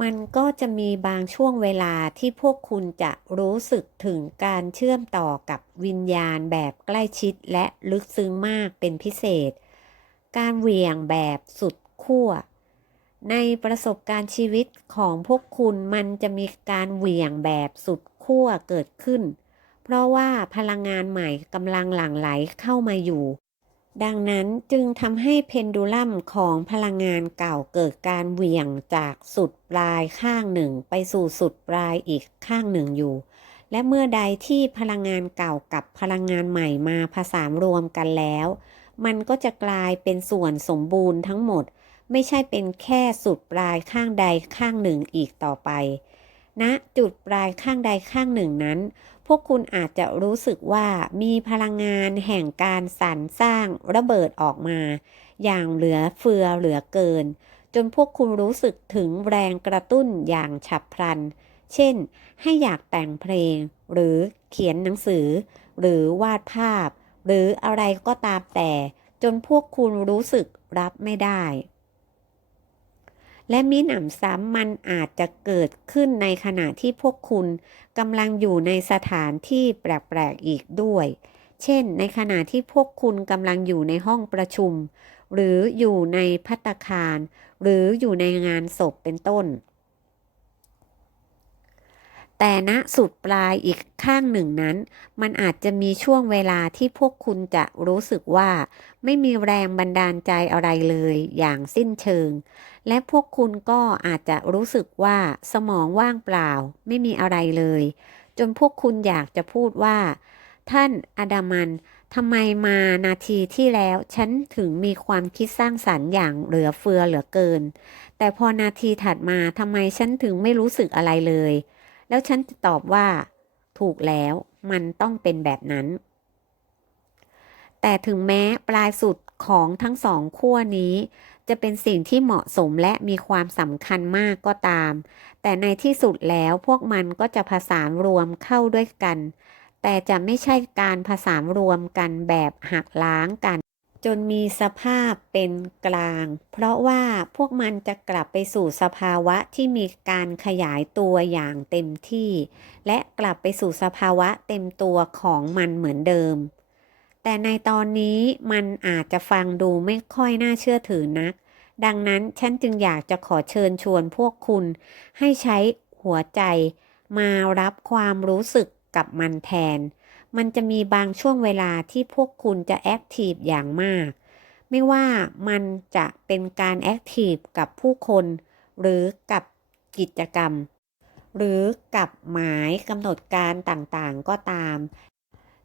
มันก็จะมีบางช่วงเวลาที่พวกคุณจะรู้สึกถึงการเชื่อมต่อกับวิญญาณแบบใกล้ชิดและลึกซึ้งมากเป็นพิเศษ การเหวี่ยงแบบสุดขั้ว ในประสบการณ์ชีวิตของพวกคุณมันจะมีการเหวี่ยงแบบสุดขั้วเกิดขึ้น เพราะว่าพลังงานใหม่กำลังหลั่งไหลเข้ามาอยู่ ดังนั้นจึงทำให้เพนดูลัมของพลังงานเก่าเกิดการเหวี่ยงจากสุดปลายข้างหนึ่งไปสู่สุดปลายอีกข้างหนึ่งอยู่ และเมื่อใดที่พลังงานเก่ากับพลังงานใหม่มาผสานรวมกันแล้ว มันก็จะกลายเป็นส่วนสมบูรณ์ทั้งหมด ไม่ใช่เป็นแค่สุดปลายข้างใดข้างหนึ่งอีกต่อไป ณจุดปลายข้างใดข้างหนึ่งนั้น พวกคุณอาจจะรู้สึกว่ามีพลังงานแห่งการสรรสร้างระเบิดออกมา อย่างเหลือเฟือเหลือเกิน จนพวกคุณรู้สึกถึงแรงกระตุ้นอย่างฉับพลัน เช่น ให้อยากแต่งเพลง หรือเขียนหนังสือ หรือวาดภาพ หรืออะไรก็ตามแต่ จนพวกคุณรู้สึกรับไม่ได้ และมีหนำซ้ำมันอาจจะเกิดขึ้นในขณะที่พวกคุณกำลังอยู่ในสถานที่แปลกๆอีกด้วย เช่น ในขณะที่พวกคุณกำลังอยู่ในห้องประชุม หรืออยู่ในพัตตาคาร หรืออยู่ในงานศพเป็นต้น แต่ณสุดปลายอีกข้างหนึ่งนั้น มันอาจจะมีช่วงเวลาที่พวกคุณจะรู้สึกว่า ไม่มีแรงบันดาลใจอะไรเลยอย่างสิ้นเชิง และพวกคุณก็อาจจะรู้สึกว่าสมองว่างเปล่า ไม่มีอะไรเลย จนพวกคุณอยากจะพูดว่า ท่านอดามันทำไมมานาทีที่แล้วฉันถึงมีความคิดสร้างสรรค์อย่างเหลือเฟือเหลือเกิน แต่พอนาทีถัดมาทำไมฉันถึงไม่รู้สึกอะไรเลย แล้วฉันจะตอบว่า ถูกแล้วมันต้องเป็นแบบนั้น แต่ถึงแม้ปลายสุดของทั้งสองขั้วนี้ จะเป็นสิ่งที่เหมาะสมและมีความสำคัญมากก็ตาม แต่ในที่สุดแล้วพวกมันก็จะผสานรวมเข้าด้วยกัน แต่จะไม่ใช่การผสานรวมกันแบบหักล้างกัน จนมีสภาพเป็นกลาง เพราะว่าพวกมันจะกลับไปสู่สภาวะที่มีการขยายตัวอย่างเต็มที่ และกลับไปสู่สภาวะเต็มตัวของมันเหมือนเดิม แต่ในตอนนี้มันอาจจะฟังดูไม่ค่อยน่าเชื่อถือนัก ดังนั้นฉันจึงอยากจะขอเชิญชวนพวกคุณ ให้ใช้หัวใจ มารับความรู้สึกกับมันแทน มันจะมีบางช่วงเวลาที่พวกคุณจะแอคทีฟอย่างมาก ไม่ว่ามันจะเป็นการแอคทีฟกับผู้คน หรือกับกิจกรรม หรือกับหมายกำหนดการต่างๆก็ตาม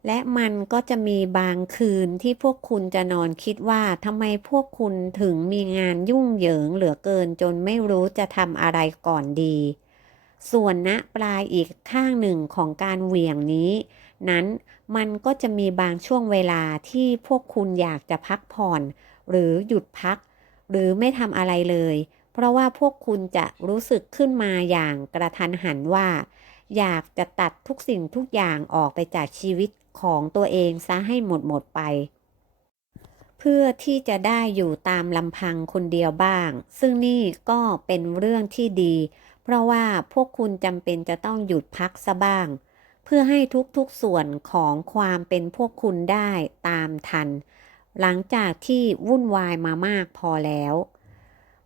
และมันก็จะมีบางคืนที่พวกคุณจะนอนคิดว่าทำไมพวกคุณถึงมีงานยุ่งเหยิงเหลือเกินจนไม่รู้จะทำอะไรก่อนดี ส่วนณปลายอีกข้างหนึ่งของการเหวี่ยงนี้ นั้นมันก็จะมีบางช่วงเวลาที่พวกคุณอยากจะพักผ่อน หรือหยุดพัก หรือไม่ทำอะไรเลย เพราะว่าพวกคุณจะรู้สึกขึ้นมาอย่างกระทันหันว่า อยากจะตัดทุกสิ่งทุกอย่างออกไปจากชีวิตของตัวเองซะให้หมดหมดไป เพื่อที่จะได้อยู่ตามลำพังคนเดียวบ้าง ซึ่งนี่ก็เป็นเรื่องที่ดี เพราะว่าพวกคุณจำเป็นจะต้องหยุดพักซะบ้าง พื่อให้ทุกๆส่วนของความเป็นพวกคุณได้ตามทัน หลังจากที่วุ่นวายมามากพอแล้ว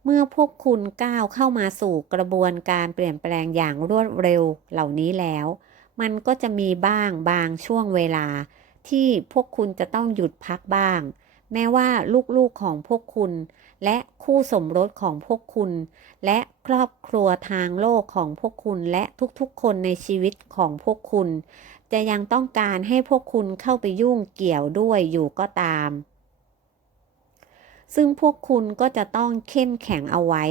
เมื่อพวกคุณก้าวเข้ามาสู่กระบวนการเปลี่ยนแปลงอย่างรวดเร็วเหล่านี้แล้ว มันก็จะมีบ้างบางช่วงเวลา ที่พวกคุณจะต้องหยุดพักบ้าง แม้ว่าลูกๆของพวกคุณ และคู่สมรสของพวกคุณ และครอบครัวทางโลกของพวกคุณและทุกๆ คนในชีวิตของพวกคุณ จะยังต้องการให้พวกคุณเข้าไปยุ่งเกี่ยวด้วยอยู่ก็ตาม ซึ่งพวกคุณก็จะต้องเข้มแข็งเอาไว้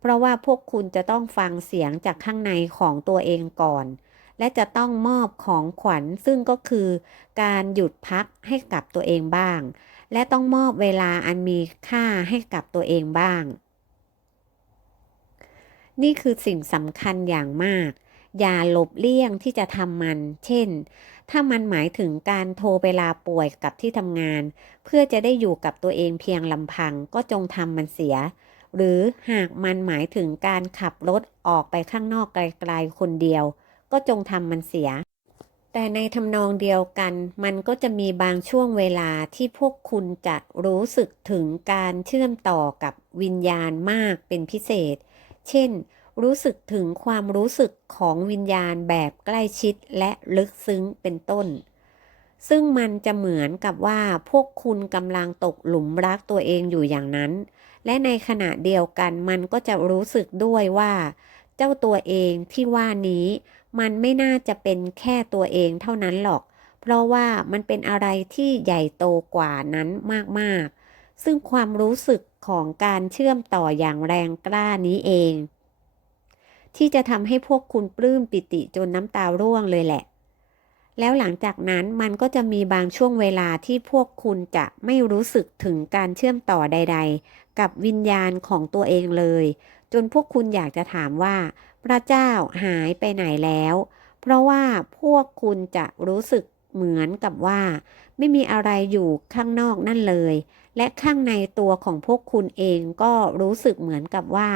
เพราะว่าพวกคุณจะต้องฟังเสียงจากข้างในของตัวเองก่อน และจะต้องมอบของขวัญซึ่งก็คือการหยุดพักให้กับตัวเองบ้าง และต้องมอบเวลาอันมีค่าให้กับตัวเองบ้าง นี่คือสิ่งสำคัญอย่างมาก อย่าหลบเลี่ยงที่จะทำมัน เช่น ถ้ามันหมายถึงการโทรไปลาป่วยกับที่ทำงาน เพื่อจะได้อยู่กับตัวเองเพียงลำพังก็จงทำมันเสีย หรือหากมันหมายถึงการขับรถออกไปข้างนอกไกลๆคนเดียว ก็จงทำมันเสีย แต่ในทำนองเดียวกัน มันก็จะมีบางช่วงเวลาที่พวกคุณจะรู้สึกถึงการเชื่อมต่อกับวิญญาณมากเป็นพิเศษ เช่น รู้สึกถึงความรู้สึกของวิญญาณแบบใกล้ชิดและลึกซึ้งเป็นต้น ซึ่งมันจะเหมือนกับว่าพวกคุณกำลังตกหลุมรักตัวเองอยู่อย่างนั้น และในขณะเดียวกันมันก็จะรู้สึกด้วยว่า เจ้าตัวเองที่ว่านี้ มันไม่น่าจะเป็นแค่ตัวเองเท่านั้นหรอก เพราะว่ามันเป็นอะไรที่ใหญ่โตกว่านั้นมากๆ ซึ่งความรู้สึกของการเชื่อมต่ออย่างแรงกล้านี้เอง ที่จะทำให้พวกคุณปลื้มปิติจนน้ำตาร่วงเลยแหละ แล้วหลังจากนั้นมันก็จะมีบางช่วงเวลาที่พวกคุณจะไม่รู้สึกถึงการเชื่อมต่อใด ๆ กับวิญญาณของตัวเองเลย จนพวกคุณอยากจะถามว่า พระเจ้าหายไปไหนแล้ว เพราะว่าพวกคุณจะรู้สึกเหมือนกับว่า ไม่มีอะไรอยู่ข้างนอกนั่นเลย และข้างในตัวของพวกคุณเองก็รู้สึกเหมือนกับว่า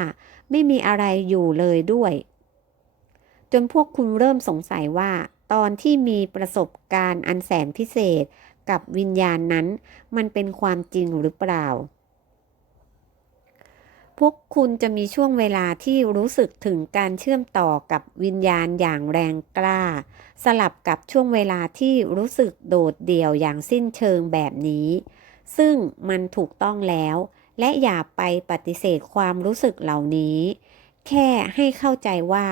ไม่มีอะไรอยู่เลยด้วย จนพวกคุณเริ่มสงสัยว่า ตอนที่มีประสบการณ์อันแสนพิเศษกับวิญญาณนั้น มันเป็นความจริงหรือเปล่า พวกคุณจะมีช่วงเวลาที่รู้สึกถึงการเชื่อมต่อกับวิญญาณอย่างแรงกล้า สลับกับช่วงเวลาที่รู้สึกโดดเดี่ยวอย่างสิ้นเชิงแบบนี้ ซึ่งมันถูกต้องแล้ว และอย่าไปปฏิเสธความรู้สึกเหล่านี้ แค่ให้เข้าใจว่า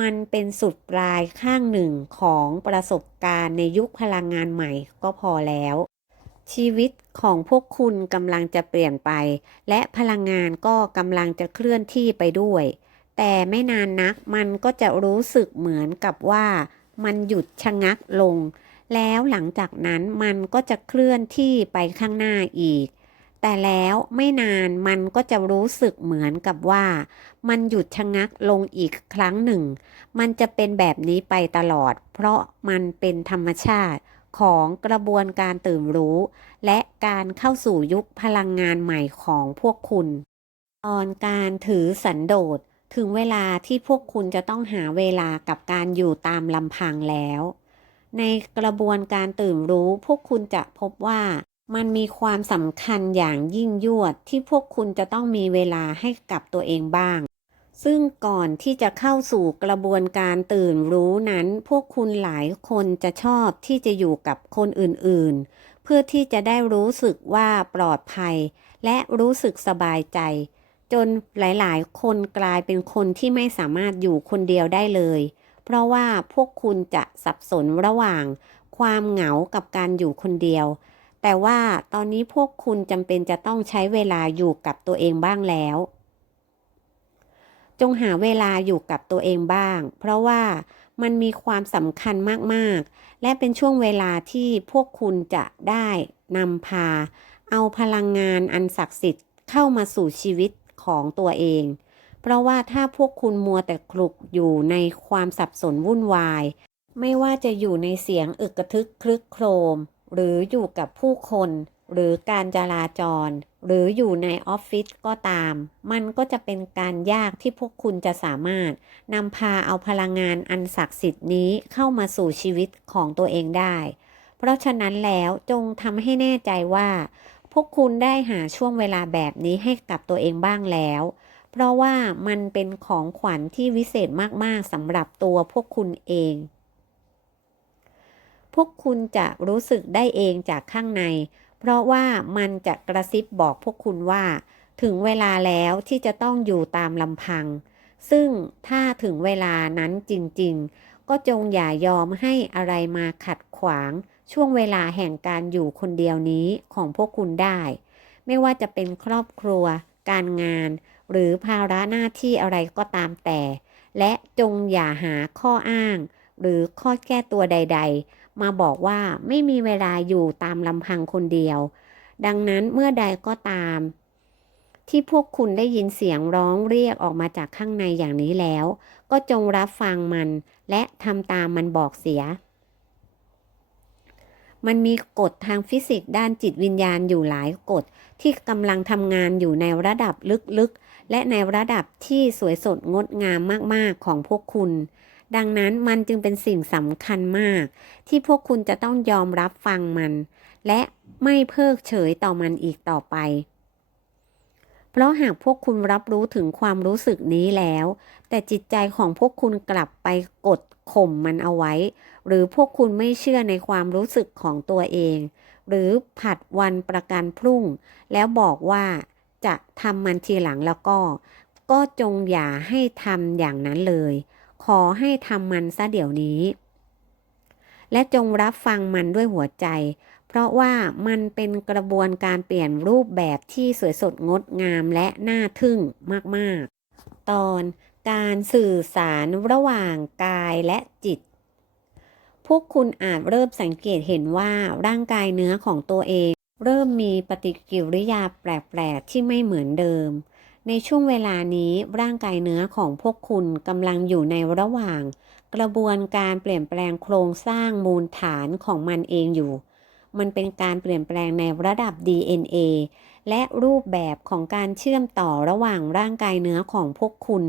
มันเป็นสุดปลายข้างหนึ่งของประสบการณ์ในยุคพลังงานใหม่ก็พอแล้ว ชีวิต ของพวกคุณกำลังจะเปลี่ยนไป และพลังงานก็กำลังจะเคลื่อนที่ไปด้วย แต่ไม่นานนักมันก็จะรู้สึกเหมือนกับว่ามันหยุดชะงักลง แล้วหลังจากนั้นมันก็จะเคลื่อนที่ไปข้างหน้าอีก แต่แล้วไม่นานมันก็จะรู้สึกเหมือนกับว่า มันหยุดชะงักลงอีกครั้งหนึ่ง มันจะเป็นแบบนี้ไปตลอด เพราะมันเป็นธรรมชาติของกระบวนการตื่นรู้ และการเข้าสู่ยุคพลังงานใหม่ของพวกคุณ ตอนการถือสันโดษถึงเวลาที่พวกคุณจะต้องหาเวลากับการอยู่ตามลำพังแล้ว ในกระบวนการตื่นรู้พวกคุณจะพบว่ามันมีความสำคัญอย่างยิ่งยวดที่พวกคุณจะต้องมีเวลาให้กับตัวเองบ้าง ซึ่งก่อนที่จะเข้าสู่กระบวนการตื่นรู้นั้น พวกคุณหลายคนจะชอบที่จะอยู่กับคนอื่นๆ เพื่อที่จะได้รู้สึกว่าปลอดภัย และรู้สึกสบายใจ จนหลายๆ คนกลายเป็นคนที่ไม่สามารถอยู่คนเดียวได้เลย เพราะว่าพวกคุณจะสับสนระหว่าง ความเหงากับการอยู่คนเดียว แต่ว่าตอนนี้พวกคุณจำเป็นจะต้องใช้เวลาอยู่กับตัวเองบ้างแล้ว จงหาเวลาอยู่กับตัวเองบ้าง เพราะว่า มันมีความสำคัญมากๆ และเป็นช่วงเวลาที่พวกคุณจะได้นำพา เอาพลังงานอันศักดิ์สิทธิ์เข้ามาสู่ชีวิตของตัวเอง เพราะว่าถ้าพวกคุณมัวแต่คลุกอยู่ในความสับสนวุ่นวาย ไม่ว่าจะอยู่ในเสียงอึกกระทึกคลึกโครม หรืออยู่กับผู้คน หรือการจราจร หรืออยู่ในออฟฟิศก็ตาม มันก็จะเป็นการยากที่พวกคุณจะสามารถนำพาเอาพลังงานอันศักดิ์สิทธิ์นี้เข้ามาสู่ชีวิตของตัวเองได้ เพราะฉะนั้นแล้วจงทำให้แน่ใจว่า พวกคุณได้หาช่วงเวลาแบบนี้ให้กับตัวเองบ้างแล้ว เพราะว่ามันเป็นของขวัญที่วิเศษมากๆสำหรับตัวพวกคุณเองพวกคุณจะรู้สึกได้เองจากข้างใน เพราะว่ามันจะกระซิบบอกพวกคุณว่า ถึงเวลาแล้วที่จะต้องอยู่ตามลำพัง ซึ่งถ้าถึงเวลานั้นจริงๆ ก็จงอย่ายอมให้อะไรมาขัดขวางช่วงเวลาแห่งการอยู่คนเดียวนี้ของพวกคุณได้ ไม่ว่าจะเป็นครอบครัว การงาน หรือภาระหน้าที่อะไรก็ตามแต่ และจงอย่าหาข้ออ้าง หรือข้อแก้ตัวใด ๆ มาบอกว่าไม่มีเวลาอยู่ตามลำพังคนเดียว ดังนั้นเมื่อใดก็ตาม ที่พวกคุณได้ยินเสียงร้องเรียกออกมาจากข้างในอย่างนี้แล้ว ก็จงรับฟังมันและทำตามมันบอกเสีย มันมีกฎทางฟิสิกส์ด้านจิตวิญญาณอยู่หลายกฎที่กำลังทำงานอยู่ในระดับลึกๆและในระดับที่สวยสดงดงามมากๆของพวกคุณ ดังนั้นมันจึงเป็นสิ่งสำคัญมาก ที่พวกคุณจะต้องยอมรับฟังมัน และไม่เพิกเฉยต่อมันอีกต่อไป เพราะหากพวกคุณรับรู้ถึงความรู้สึกนี้แล้ว แต่จิตใจของพวกคุณกลับไปกดข่มมันเอาไว้ หรือพวกคุณไม่เชื่อในความรู้สึกของตัวเอง หรือผัดวันประกันพรุ่ง แล้วบอกว่าจะทำมันทีหลังแล้วก็ ก็จงอย่าให้ทำอย่างนั้นเลย ขอให้ทำมันซะเดี๋ยวนี้ และจงรับฟังมันด้วยหัวใจ เพราะว่ามันเป็นกระบวนการเปลี่ยนรูปแบบที่สวยสดงดงามและน่าทึ่งมากๆ ตอนการสื่อสารระหว่างกายและจิต พวกคุณอาจเริ่มสังเกตเห็นว่าร่างกายเนื้อของตัวเอง เริ่มมีปฏิกิริยาแปลก ๆ ที่ไม่เหมือนเดิม ในช่วงเวลานี้ร่างกายเนื้อของพวกคุณกำลังอยู่ในระหว่าง กระบวนการเปลี่ยนแปลงโครงสร้างมูลฐานของมันเองอยู่ มันเป็นการเปลี่ยนแปลงในระดับ DNA และรูปแบบของการเชื่อมต่อระหว่างร่างกายเนื้อของพวกคุณ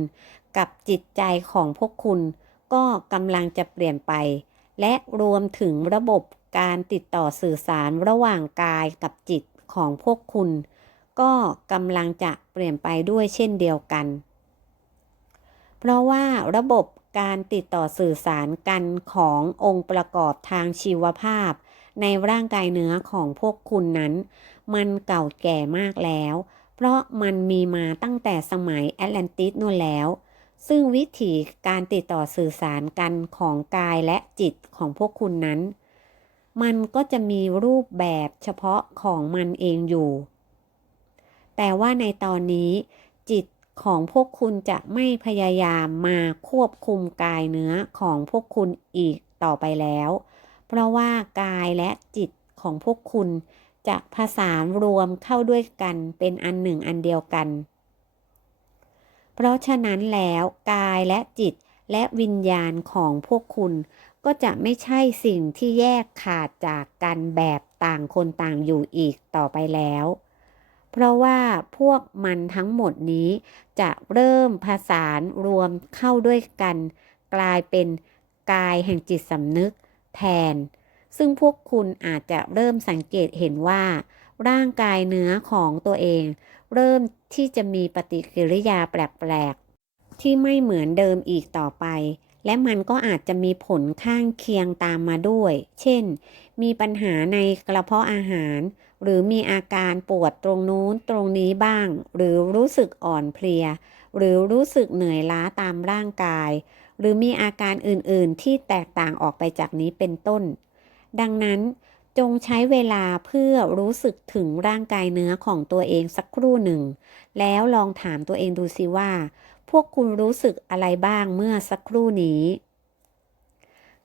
กับจิตใจของพวกคุณ ก็กำลังจะเปลี่ยนไป และรวมถึงระบบการติดต่อสื่อสารระหว่างกายกับจิตของพวกคุณ ก็กำลังจะเปลี่ยนไปด้วยเช่นเดียวกัน เพราะว่าระบบการติดต่อสื่อสารกันขององค์ประกอบทางชีวภาพ ในร่างกายเนื้อของพวกคุณนั้น มันเก่าแก่มากแล้ว เพราะมันมีมาตั้งแต่สมัยแอตแลนติสนู่นแล้ว ซึ่งวิธีการติดต่อสื่อสารกันของกายและจิตของพวกคุณนั้น มันก็จะมีรูปแบบเฉพาะของมันเองอยู่ แต่ว่าในตอนนี้ จิตของพวกคุณจะไม่พยายามมาควบคุมกายเนื้อของพวกคุณอีกต่อไปแล้ว เพราะว่ากายและจิตของพวกคุณจะผสานรวมเข้าด้วยกันเป็นอันหนึ่งอันเดียวกัน เพราะฉะนั้นแล้วกายและจิตและวิญญาณของพวกคุณ ก็จะไม่ใช่สิ่งที่แยกขาดจากกันแบบต่างคนต่างอยู่อีกต่อไปแล้ว เพราะว่าพวกมันทั้งหมดนี้จะเริ่มผสานรวมเข้าด้วยกัน กลายเป็นกายแห่งจิตสำนึกแทน ซึ่งพวกคุณอาจจะเริ่มสังเกตเห็นว่า ร่างกายเนื้อของตัวเอง เริ่มที่จะมีปฏิกิริยาแปลกๆ ที่ไม่เหมือนเดิมอีกต่อไป และมันก็อาจจะมีผลข้างเคียงตามมาด้วย เช่น มีปัญหาในกระเพาะอาหาร หรือมีอาการปวดตรงนู้นตรงนี้บ้าง หรือรู้สึกอ่อนเพลีย หรือรู้สึกเหนื่อยล้าตามร่างกาย หรือมีอาการอื่นๆ ที่แตกต่างออกไปจากนี้เป็นต้น ดังนั้นจงใช้เวลาเพื่อรู้สึกถึงร่างกายเนื้อของตัวเองสักครู่หนึ่ง แล้วลองถามตัวเองดูสิว่า พวกคุณรู้สึกอะไรบ้างเมื่อสักครู่นี้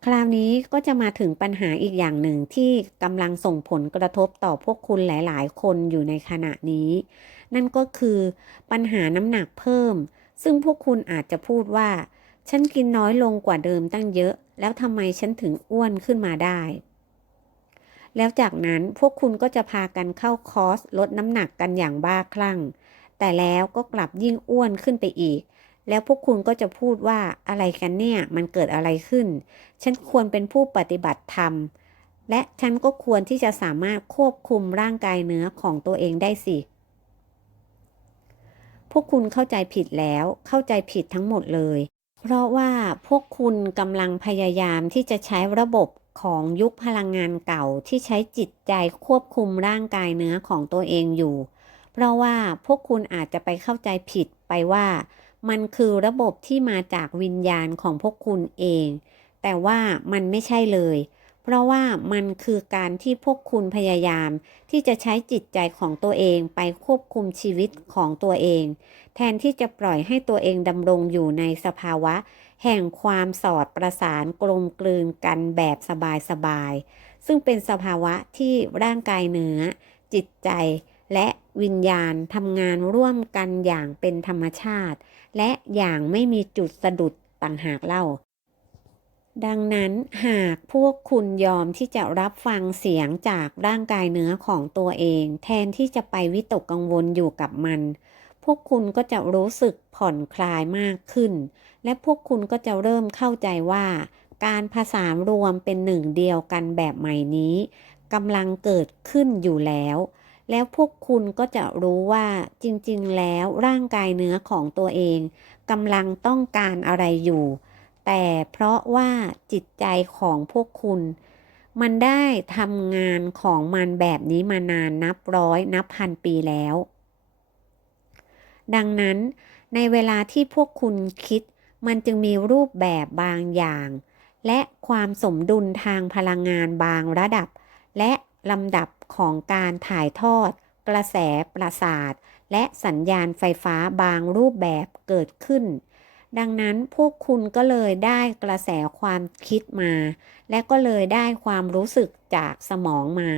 คราวนี้ก็จะมาถึงปัญหาอีกอย่างหนึ่งที่กำลังส่งผลกระทบต่อพวกคุณหลาย ๆ คนอยู่ในขณะนี้ นั่นก็คือปัญหาน้ำหนักเพิ่ม ซึ่งพวกคุณอาจจะพูดว่า ฉันกินน้อยลงกว่าเดิมตั้งเยอะ แล้วทำไมฉันถึงอ้วนขึ้นมาได้ แล้วจากนั้นพวกคุณก็จะพากันเข้าคอร์สลดน้ำหนักกันอย่างบ้าคลั่ง แต่แล้วก็กลับยิ่งอ้วนขึ้นไปอีก แล้วพวกคุณก็จะพูดว่าอะไรกันเนี่ยมันเกิดอะไรขึ้น ฉันควรเป็นผู้ปฏิบัติธรรม และฉันก็ควรที่จะสามารถควบคุมร่างกายเนื้อของตัวเองได้สิ พวกคุณเข้าใจผิดแล้วเข้าใจผิดทั้งหมดเลย เพราะว่าพวกคุณกำลังพยายามที่จะใช้ระบบของยุคพลังงานเก่าที่ใช้จิตใจควบคุมร่างกายเนื้อของตัวเองอยู่ เพราะว่าพวกคุณอาจจะไปเข้าใจผิดไปว่า มันคือระบบที่มาจากวิญญาณของพวกคุณเอง แต่ว่ามันไม่ใช่เลย เพราะว่ามันคือการที่พวกคุณพยายาม ที่จะใช้จิตใจของตัวเองไปควบคุมชีวิตของตัวเอง แทนที่จะปล่อยให้ตัวเองดำรงอยู่ในสภาวะ แห่งความสอดประสานกลมกลืนกันแบบสบายๆซึ่งเป็นสภาวะที่ร่างกายเนื้อ จิตใจและ วิญญาณทำงานร่วมกันอย่างเป็นธรรมชาติ และอย่างไม่มีจุดสะดุดต่างหากเล่า ดังนั้นหากพวกคุณยอมที่จะรับฟังเสียงจากร่างกายเนื้อของตัวเอง แทนที่จะไปวิตกกังวลอยู่กับมัน พวกคุณก็จะรู้สึกผ่อนคลายมากขึ้น และพวกคุณก็จะเริ่มเข้าใจว่า การผสานรวมเป็นหนึ่งเดียวกันแบบใหม่นี้กำลังเกิดขึ้นอยู่แล้ว แล้วพวกคุณก็จะรู้ว่าจริงๆ แล้วร่างกายเนื้อของตัวเองกำลังต้องการอะไรอยู่ แต่เพราะว่าจิตใจของพวกคุณ มันได้ทำงานของมันแบบนี้มานานนับร้อยนับพันปีแล้ว ดังนั้นในเวลาที่พวกคุณคิด มันจึงมีรูปแบบบางอย่าง และความสมดุลทางพลังงานบางระดับ และลำดับ ของการถ่ายทอด กระแสประสาท และสัญญาณไฟฟ้าบางรูปแบบเกิดขึ้น ดังนั้นพวกคุณก็เลยได้กระแสความคิดมา และก็เลยได้ความรู้สึกจากสมองมา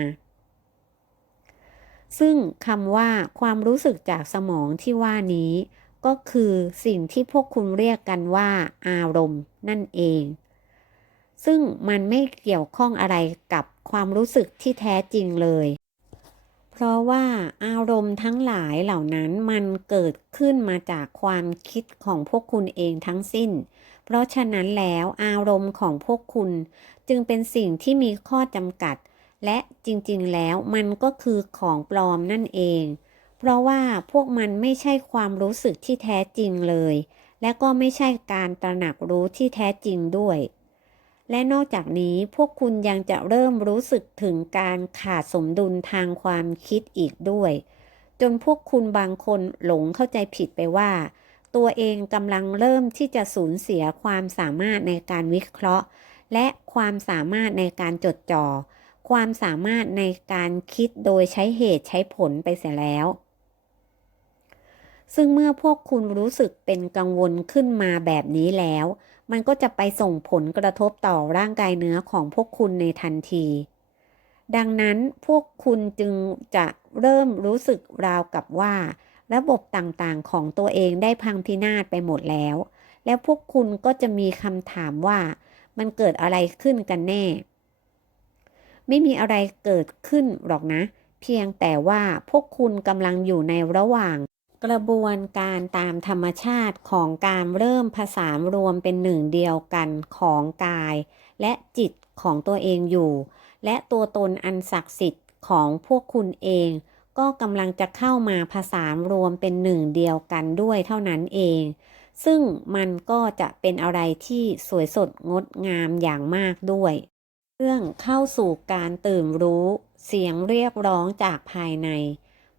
ซึ่งคำว่าความรู้สึกจากสมองที่ว่านี้ ก็คือสิ่งที่พวกคุณเรียกกันว่า อารมณ์นั่นเอง ซึ่งมันไม่เกี่ยวข้องอะไรกับความรู้สึกที่แท้จริงเลย เพราะว่าอารมณ์ทั้งหลายเหล่านั้นมันเกิดขึ้นมาจากความคิดของพวกคุณเองทั้งสิ้น เพราะฉะนั้นแล้วอารมณ์ของพวกคุณ จึงเป็นสิ่งที่มีข้อจำกัด และจริงๆ แล้วมันก็คือของปลอมนั่นเอง เพราะว่าพวกมันไม่ใช่ความรู้สึกที่แท้จริงเลย และก็ไม่ใช่การตระหนักรู้ที่แท้จริงด้วย และนอกจากนี้พวกคุณยังจะเริ่มรู้สึกถึงการขาดสมดุลทางความคิดอีกด้วย จนพวกคุณบางคนหลงเข้าใจผิดไปว่า ตัวเองกำลังเริ่มที่จะสูญเสียความสามารถในการวิเคราะห์ และความสามารถในการจดจ่อ ความสามารถในการคิดโดยใช้เหตุใช้ผลไปเสียแล้วซึ่งเมื่อพวกคุณรู้สึกเป็นกังวลขึ้นมาแบบนี้แล้ว มันก็จะไปส่งผลกระทบต่อร่างกายเนื้อของพวกคุณในทันที ดังนั้นพวกคุณจึงจะเริ่มรู้สึกราวกับว่า ระบบต่างๆของตัวเองได้พังพินาศไปหมดแล้ว แล้วพวกคุณก็จะมีคำถามว่ามันเกิดอะไรขึ้นกันแน่ ไม่มีอะไรเกิดขึ้นหรอกนะ เพียงแต่ว่าพวกคุณกำลังอยู่ในระหว่าง กระบวนการตามธรรมชาติของการเริ่มผสานรวมเป็นหนึ่งเดียวกันของกาย และจิตของตัวเองอยู่ และตัวตนอันศักดิ์สิทธิ์ของพวกคุณเอง ก็กำลังจะเข้ามาผสานรวมเป็นหนึ่งเดียวกันด้วยเท่านั้นเอง ซึ่งมันก็จะเป็นอะไรที่สวยสดงดงามอย่างมากด้วย เรื่องเข้าสู่การตื่นรู้เสียงเรียกร้องจากภายใน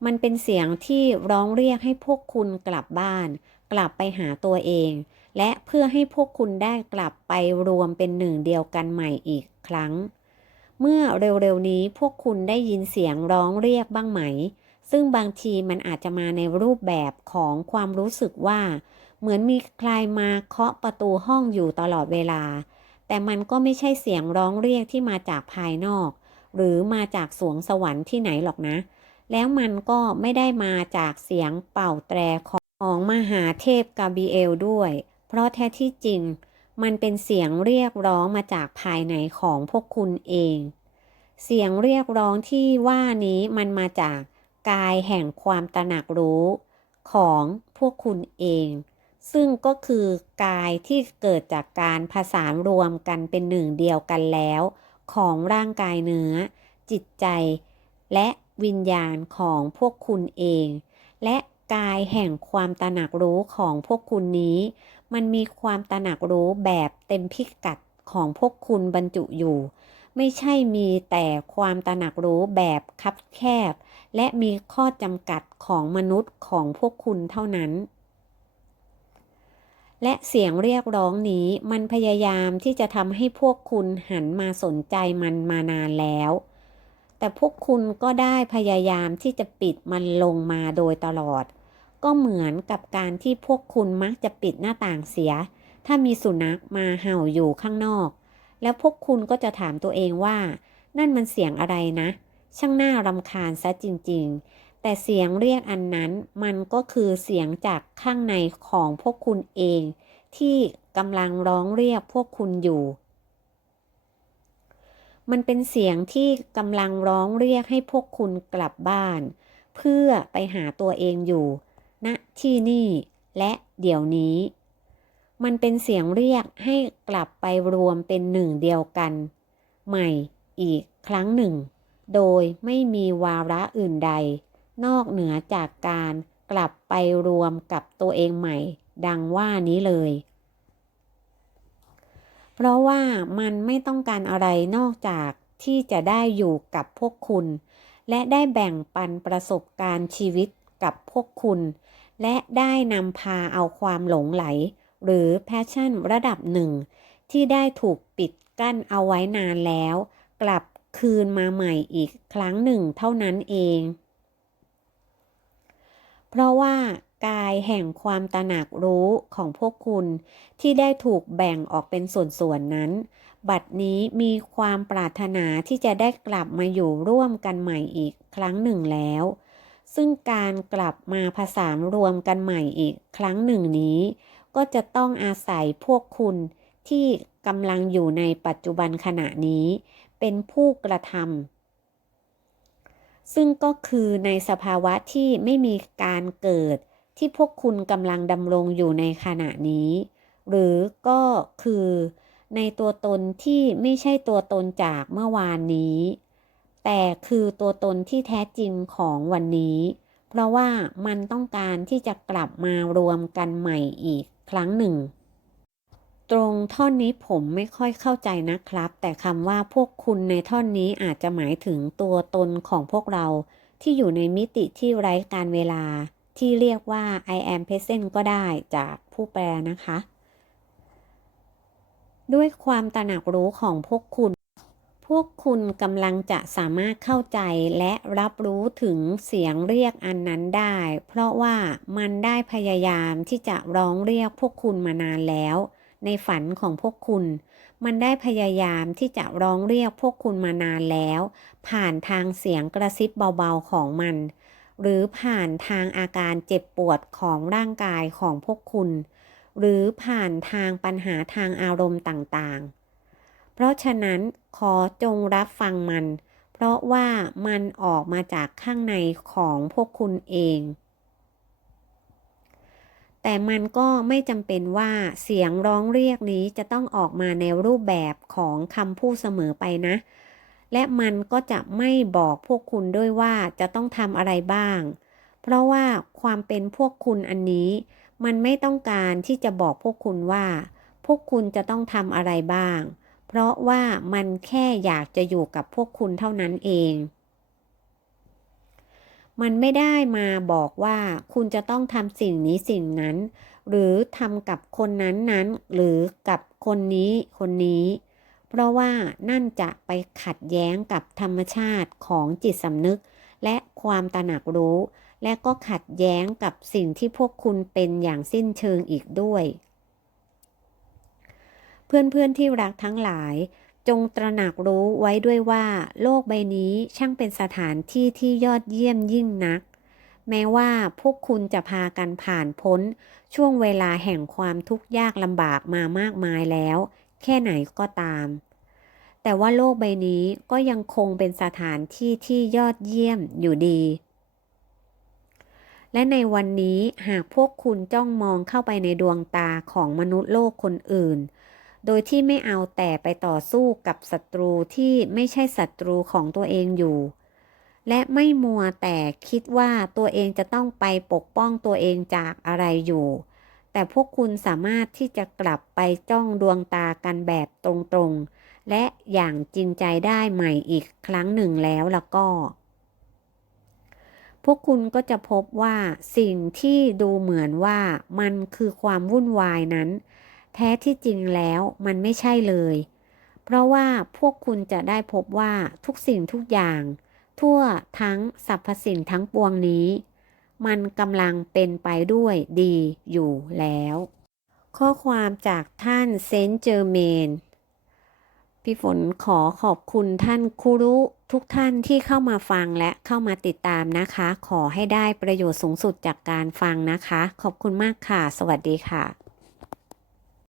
มันเป็นเสียงที่ร้องเรียกให้พวกคุณกลับบ้าน กลับไปหาตัวเอง และเพื่อให้พวกคุณได้กลับไปรวมเป็นหนึ่งเดียวกันใหม่อีกครั้ง เมื่อเร็วๆนี้พวกคุณได้ยินเสียงร้องเรียกบ้างไหม ซึ่งบางทีมันอาจจะมาในรูปแบบของความรู้สึกว่า เหมือนมีใครมาเคาะประตูห้องอยู่ตลอดเวลา แต่มันก็ไม่ใช่เสียงร้องเรียกที่มาจากภายนอก หรือมาจากสวงสวรรค์ที่ไหนหรอกนะ แล้วมันก็ไม่ได้มาจากเสียงเป่าแตรของมหาเทพกาบีเอลด้วย เพราะแท้ที่จริง มันเป็นเสียงเรียกร้องมาจากภายในของพวกคุณเอง เสียงเรียกร้องที่ว่านี้มันมาจากกายแห่งความตระหนักรู้ของพวกคุณเอง ซึ่งก็คือกายที่เกิดจากการผสานรวมกันเป็นหนึ่งเดียวกันแล้ว ของร่างกายเนื้อ จิตใจ และ วิญญาณของพวกคุณเอง และกายแห่งความตระหนักรู้ของพวกคุณนี้ มันมีความตระหนักรู้แบบเต็มพิกัดของพวกคุณบรรจุอยู่ ไม่ใช่มีแต่ความตระหนักรู้แบบคับแคบ และมีข้อจำกัดของมนุษย์ของพวกคุณเท่านั้น และเสียงเรียกร้องนี้มันพยายามที่จะทำให้พวกคุณหันมาสนใจมันมานานแล้ว แต่พวกคุณก็ได้พยายามที่จะปิดมันลงมาโดยตลอด ก็เหมือนกับการที่พวกคุณมักจะปิดหน้าต่างเสีย ถ้ามีสุนัขมาเห่าอยู่ข้างนอก แล้วพวกคุณก็จะถามตัวเองว่า นั่นมันเสียงอะไรนะ ช่างน่ารำคาญซะจริง ๆ แต่เสียงเรียกอันนั้นมันก็คือเสียงจากข้างในของพวกคุณเอง ที่กำลังร้องเรียกพวกคุณอยู่ มันเป็นเสียงที่กำลังร้องเรียกให้พวกคุณกลับบ้าน เพื่อไปหาตัวเองอยู่ณที่นี่ และเดี๋ยวนี้ มันเป็นเสียงเรียกให้กลับไปรวมเป็นหนึ่งเดียวกัน ใหม่อีกครั้งหนึ่ง โดยไม่มีวาระอื่นใด นอกเหนือจากการกลับไปรวมกับตัวเองใหม่ ดังว่านี้เลย เพราะว่ามันไม่ต้องการอะไรนอกจากที่จะได้อยู่กับพวกคุณ และได้แบ่งปันประสบการณ์ชีวิตกับพวกคุณ และได้นำพาเอาความหลงไหล หรือแพชชั่นระดับหนึ่ง ที่ได้ถูกปิดกั้นเอาไว้นานแล้ว กลับคืนมาใหม่อีกครั้งหนึ่งเท่านั้นเอง เพราะว่า กายแห่งความตระหนักรู้ของพวกคุณ ที่ได้ถูกแบ่งออกเป็นส่วนๆนั้น บัดนี้มีความปรารถนาที่จะได้กลับมาอยู่ร่วมกันใหม่อีกครั้งหนึ่งแล้ว ซึ่งการกลับมาผสานรวมกันใหม่อีกครั้งหนึ่งนี้ ก็จะต้องอาศัยพวกคุณที่กำลังอยู่ในปัจจุบันขณะนี้ เป็นผู้กระทำซึ่งก็คือในสภาวะที่ไม่มีการเกิด ที่พวกคุณกำลังดำรงอยู่ในขณะนี้ หรือก็คือในตัวตนที่ไม่ใช่ตัวตนจากเมื่อวานนี้ แต่คือตัวตนที่แท้จริงของวันนี้ เพราะว่ามันต้องการที่จะกลับมารวมกันใหม่อีกครั้งหนึ่ง ตรงท่อนนี้ผมไม่ค่อยเข้าใจนะครับ แต่คำว่าพวกคุณในท่อนนี้อาจจะหมายถึงตัวตนของพวกเราที่อยู่ในมิติที่ไร้การเวลา ที่เรียกว่า I am present ก็ได้จากผู้แปลนะคะ ด้วยความตระหนักรู้ของพวกคุณ พวกคุณกำลังจะสามารถเข้าใจและรับรู้ถึงเสียงเรียกอันนั้นได้ เพราะว่ามันได้พยายามที่จะร้องเรียกพวกคุณมานานแล้ว ในฝันของพวกคุณ มันได้พยายามที่จะร้องเรียกพวกคุณมานานแล้ว ผ่านทางเสียงกระซิบเบาๆของมัน หรือผ่านทางอาการเจ็บปวดของร่างกายของพวกคุณ หรือผ่านทางปัญหาทางอารมณ์ต่างๆ เพราะฉะนั้นขอจงรับฟังมัน เพราะว่ามันออกมาจากข้างในของพวกคุณเอง แต่มันก็ไม่จำเป็นว่าเสียงร้องเรียกนี้จะต้องออกมาในรูปแบบของคำพูดเสมอไปนะ และมันก็จะไม่บอกพวกคุณด้วยว่าจะต้องทำอะไรบ้าง เพราะว่าความเป็นพวกคุณอันนี้ มันไม่ต้องการที่จะบอกพวกคุณว่า พวกคุณจะต้องทำอะไรบ้าง เพราะว่ามันแค่อยากจะอยู่กับพวกคุณเท่านั้นเอง มันไม่ได้มาบอกว่าคุณจะต้องทำสิ่งนี้สิ่งนั้น หรือทำกับคนนั้นนั้น หรือกับคนนี้คนนี้ เพราะว่านั่นจะไปขัดแย้งกับธรรมชาติของจิตสำนึก และความตระหนักรู้ และก็ขัดแย้งกับสิ่งที่พวกคุณเป็นอย่างสิ้นเชิงอีกด้วย เพื่อนๆที่รักทั้งหลาย จงตระหนักรู้ไว้ด้วยว่า โลกใบนี้ช่างเป็นสถานที่ที่ยอดเยี่ยมยิ่งนัก แม้ว่าพวกคุณจะพากันผ่านพ้น ช่วงเวลาแห่งความทุกข์ยากลำบากมามากมายแล้ว แค่ไหนก็ตาม แต่ว่าโลกใบนี้ก็ยังคงเป็นสถานที่ที่ยอดเยี่ยมอยู่ดี และในวันนี้หากพวกคุณจ้องมองเข้าไปในดวงตาของมนุษย์โลกคนอื่น โดยที่ไม่เอาแต่ไปต่อสู้กับศัตรูที่ไม่ใช่ศัตรูของตัวเองอยู่และไม่มัวแต่คิดว่าตัวเองจะต้องไปปกป้องตัวเองจากอะไรอยู่ แต่พวกคุณสามารถที่จะกลับไปจ้องดวงตากันแบบตรงๆ และอย่างจริงใจได้ใหม่อีกครั้งหนึ่งแล้วแล้วก็ พวกคุณก็จะพบว่าสิ่งที่ดูเหมือนว่ามันคือความวุ่นวายนั้น แท้ที่จริงแล้วมันไม่ใช่เลย เพราะว่าพวกคุณจะได้พบว่าทุกสิ่งทุกอย่าง ทั่วทั้งสรรพสิ่งทั้งปวงนี้ มันกำลังเป็นไปด้วยดีอยู่แล้ว ข้อความจากท่านเซนเจอร์เมน พี่ฝนขอขอบคุณท่านครูรุทุกท่านที่เข้ามาฟังและเข้ามาติดตามนะคะ ขอให้ได้ประโยชน์สูงสุดจากการฟังนะคะ ขอบคุณมากค่ะ สวัสดีค่ะ